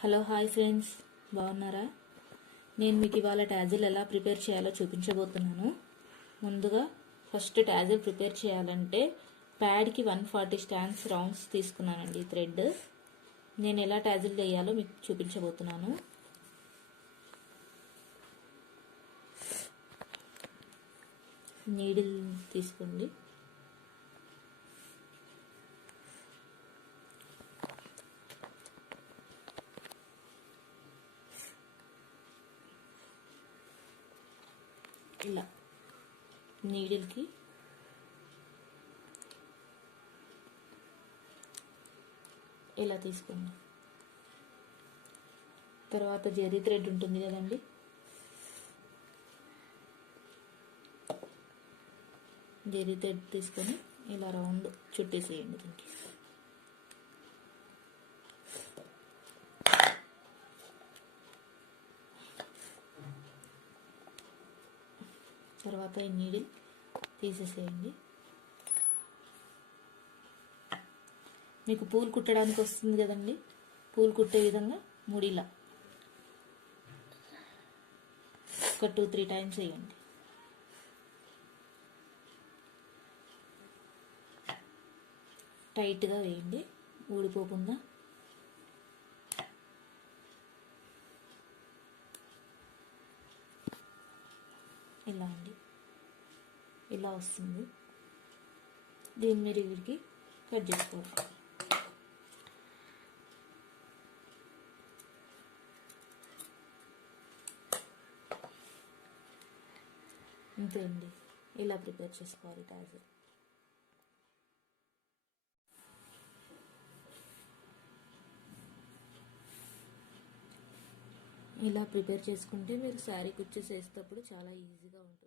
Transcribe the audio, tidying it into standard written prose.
Hello hi friends, బాగున్నారా? నేను మీకు ఇవాళ టాజిల్ ఎలా ప్రిపేర్ చేయాలో చూపించబోతున్నాను. ముందుగా ఫస్ట్ టాజిల్ ప్రిపేర్ చేయాలంటే ప్యాడ్కి 140 స్టాండ్స్ రౌండ్స్ తీసుకున్నానండి. థ్రెడ్ నేను ఎలా టాజిల్ వేయాలో మీకు చూపించబోతున్నాను. నీడిల్ తీసుకోండి. ఇలా నీడిల్కి ఇలా తీసుకోండి. తర్వాత జరీ థ్రెడ్ ఉంటుంది కదండి, జరీ థ్రెడ్ తీసుకొని ఇలా రౌండ్ చుట్టేసేయండి దీనికి. తర్వాత ఈ నీడిల్ తీసేసేయండి. మీకు పూలు కుట్టడానికి వస్తుంది కదండి, పూలు కుట్టే విధంగా ముడిలా ఒక 2-3 టైమ్స్ వేయండి. టైట్గా వేయండి, ఊడిపోకుండా. ఇలా అండి, ఇలా వస్తుంది. దీన్ని మీరు వీడికి కట్ చేసుకోవాలి. అంతే అండి, ఇలా ప్రిపేర్ చేసుకోవాలి టాజిల్. ఇలా ప్రిపేర్ చేసుకుంటే మీరు శారీ కుచ్చేసేటప్పుడు చాలా ఈజీగా ఉంటుంది.